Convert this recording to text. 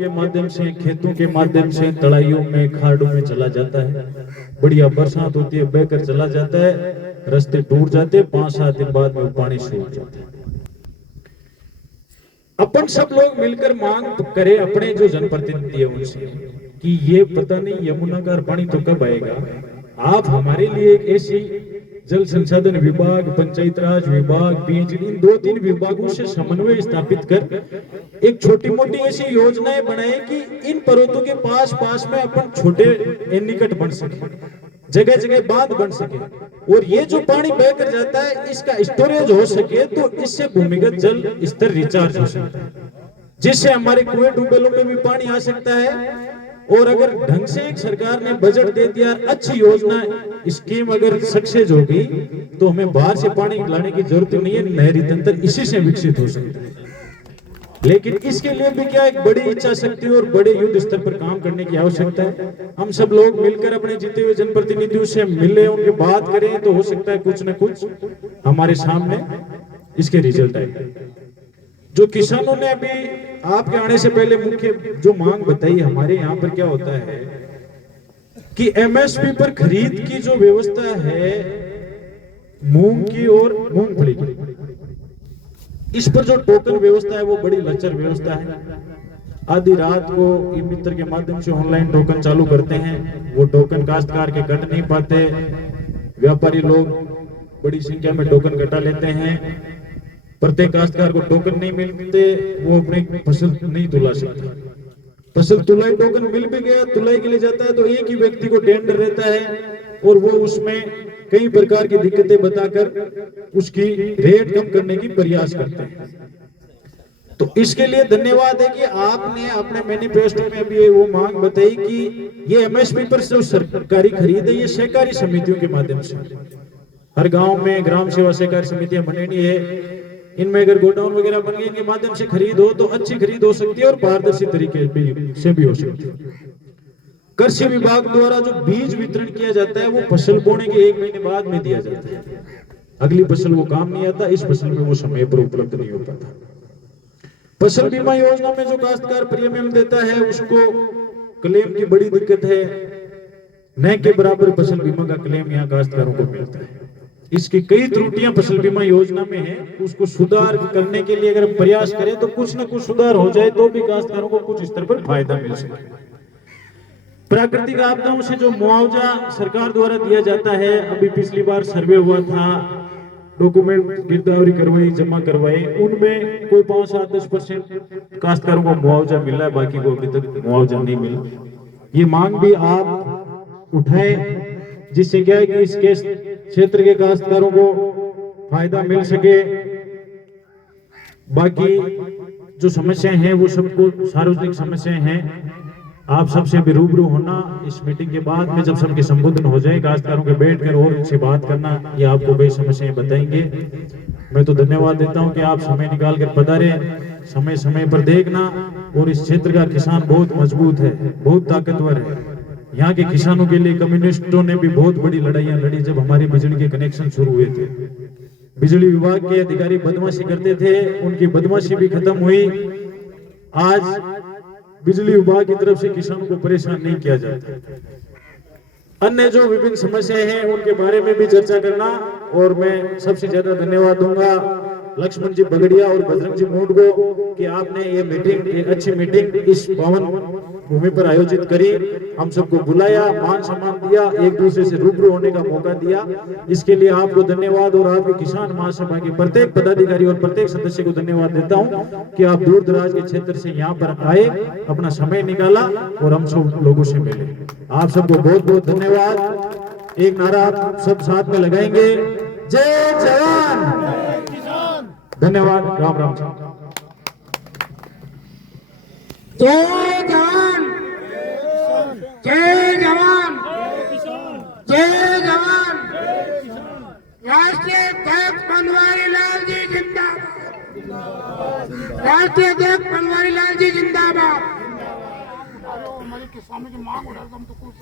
के माध्यम से, खेतों के माध्यम से, तड़ाइयों में, खाड़ों में चला जाता है। बढ़िया बरसात होती है, बहकर चला जाता है, रास्ते टूट जाते हैं, 5-7 दिन बाद में पानी सूख जाता है। अपन सब लोग मिलकर मांग करें अपने जो जनप्रतिनिधि है उनसे कि ये पता नहीं यमुना का पानी तो कब आएगा। आप हमारे लिए एक ऐसी जल संसाधन विभाग, पंचायत राज विभाग, बीज, इन 2-3 विभागों से समन्वय स्थापित कर एक छोटी मोटी ऐसी योजनाएं बनाए कि इन पर्वतों के पास पास में अपन छोटे एनीकट बन सके, जगह जगह बांध बन सके, और ये जो पानी बहकर जाता है इसका स्टोरेज हो सके, तो इससे भूमिगत जल स्तर रिचार्ज हो सकता है, जिससे हमारे कुएं ट्यूबवेलों में भी पानी आ सकता है। और अगर ढंग से एक सरकार ने बजट दे दिया, अच्छी योजना स्कीम अगर सक्सेस होगी, तो हमें बाहर से पानी लाने की जरूरत नहीं है, नहरी तंत्र इसी से विकसित हो सकता है। लेकिन इसके लिए भी क्या एक बड़ी इच्छा शक्ति और बड़े युद्ध स्तर पर काम करने की आवश्यकता है। हम सब लोग मिलकर अपने जीते हुए जनप्रतिनिधियों से मिले, उनके बात करें, तो हो सकता है कुछ न कुछ हमारे सामने इसके रिजल्ट आए। जो किसानों ने अभी आपके आने से पहले मुख्य जो मांग बताई, हमारे यहाँ पर क्या होता है कि एमएसपी पर खरीद की जो व्यवस्था है मूंग की और मूंगफली की, इस पर जो टोकन व्यवस्था है वो बड़ी लचर व्यवस्था है। आधी रात को ई मित्र के माध्यम से ऑनलाइन टोकन चालू करते हैं, वो टोकन काश्तकार के कट नहीं पाते, व्यापारी लोग बड़ी संख्या में टोकन कटा लेते हैं, प्रत्येक काश्तकार को टोकन नहीं मिलते, वो अपनी फसल नहीं तुला सकता। फसल तुलाई टोकन मिल भी गया, तुलाई के लिए जाता है तो एक ही व्यक्ति को टेंडर रहता है और वो उसमें कई प्रकार की दिक्कतें बताकर उसकी रेट कम करने की प्रयास करते हैं। तो इसके लिए धन्यवाद है कि आपने अपने मैनिफेस्टो में अभी वो मांग बताई कि ये एमएसपी पर जो सरकारी खरीद है ये सहकारी समितियों के माध्यम से हर गांव में ग्राम सेवा सहकारी समितियां बनेनी है। इनमें अगर गोडाउन वगैरह बन गए, इनके माध्यम से खरीद हो तो अच्छी खरीद हो सकती है और पारदर्शी तरीके से भी हो सकती है। कृषि विभाग द्वारा जो बीज वितरण किया जाता है वो फसल बोने के 1 महीने बाद में दिया जाता है। अगली फसल वो काम नहीं आता, इस फसल में वो समय पर उपलब्ध नहीं हो पाता। फसल बीमा योजना में जो काश्तकार प्रीमियम देता है उसको क्लेम की बड़ी दिक्कत है, न के बराबर फसल बीमा का क्लेम यहाँ काश्तकारों को मिलता है। इसकी कई त्रुटियां फसल बीमा योजना में है, उसको सुधार करने के लिए अगर प्रयास करें तो कुछ न कुछ सुधार हो जाए तो भी काश्तकारों को कुछ स्तर पर फायदा मिल सके। प्राकृतिक आपदाओं से जो मुआवजा सरकार द्वारा दिया जाता है, अभी पिछली बार सर्वे हुआ था, डॉक्यूमेंट गिरदावरी करवाई, जमा करवाई, उनमें कोई 5-7-10% काश्तकारों को मुआवजा मिला है, बाकी को अभी तक मुआवजा नहीं मिला। ये मांग भी आप उठाए, जिससे क्या है कि इसके क्षेत्र के काश्तकारों को फायदा मिल सके। बाकी जो समस्याएं हैं वो सबको सार्वजनिक समस्याएं हैं, आप सबसे भी रूबरू होना इस मीटिंग के बाद में, जब सबके संबोधन हो जाए काश्तकारों के बैठकर और उनसे बात करना, ये आपको कई समस्याएं बताएंगे। मैं तो धन्यवाद देता हूं कि आप समय निकाल कर पधारे, समय समय पर देखना। और इस क्षेत्र का किसान बहुत मजबूत है, बहुत ताकतवर है। यहाँ के किसानों के लिए कम्युनिस्टों ने भी बहुत बड़ी लड़ाइयां लड़ी। जब हमारे बिजली के कनेक्शन शुरू हुए थे, बिजली विभाग के अधिकारी बदमाशी करते थे, उनकी बदमाशी भी खत्म हुई। आज बिजली विभाग की तरफ से किसानों को परेशान नहीं किया जाता। अन्य जो विभिन्न समस्याएं हैं उनके बारे में भी चर्चा करना। और मैं सबसे ज्यादा धन्यवाद दूंगा लक्ष्मण जी बगड़िया और बजरंग जी मूड को कि आपने ये मीटिंग, एक अच्छी मीटिंग इस पावन भूमि पर आयोजित करी, हम सबको बुलाया, मान सम्मान दिया, एक दूसरे से रूबरू होने का मौका दिया। इसके लिए आपको धन्यवाद और आपके किसान महासभा के प्रत्येक पदाधिकारी और प्रत्येक सदस्य को धन्यवाद देता हूं कि आप दूर दराज के क्षेत्र से यहाँ पर आए, अपना समय निकाला और हम सब लोगों से मिले। आप सबको बहुत बहुत धन्यवाद। एक नारा आप सब साथ में लगाएंगे, जय जवान। धन्यवाद। राम राम। जय जवान, जय जवान, जय जवान। राष्ट्रीय अध्यक्ष बनवारी लाल जी जिंदाबाद, राष्ट्रीय अध्यक्ष बनवारी लाल जी जिंदाबाद। स्वामी की मांग उठा, हम तो कुछ